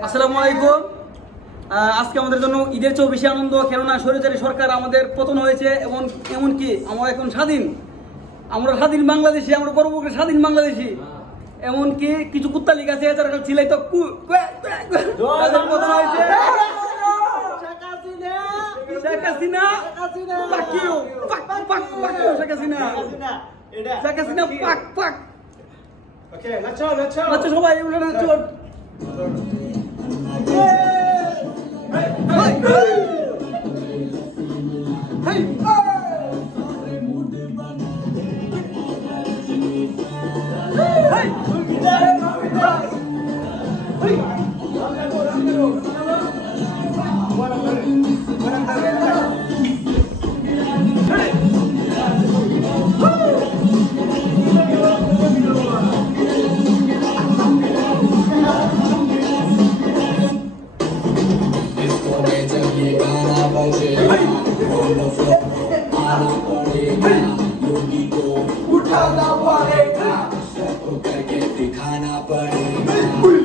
আসসালামু আলাইকুম। আজকে আমাদের জন্য ঈদের চেয়েও বেশি আনন্দ, কেননা স্বৈরাচারী সরকার আমাদের পতন হয়েছে এবং এমনকি আমরা এখন স্বাধীন, আমরা স্বাধীন বাংলাদেশি, আমরা গর্ব করে স্বাধীন বাংলাদেশি। এমনকি কিছু কুত্তা লিগ আছে যারা চিলাই তো তাদের পতন হয়েছে। শেখ হাসিনা পাক ইউ, পাক পাক পাক ইউ, শেখ হাসিনা শেখ হাসিনা পাক পাক। ওকে, let's go সবাই এগুলো নাচো। उठाना पड़ेगा, सबको करके दिखाना पड़ेगा।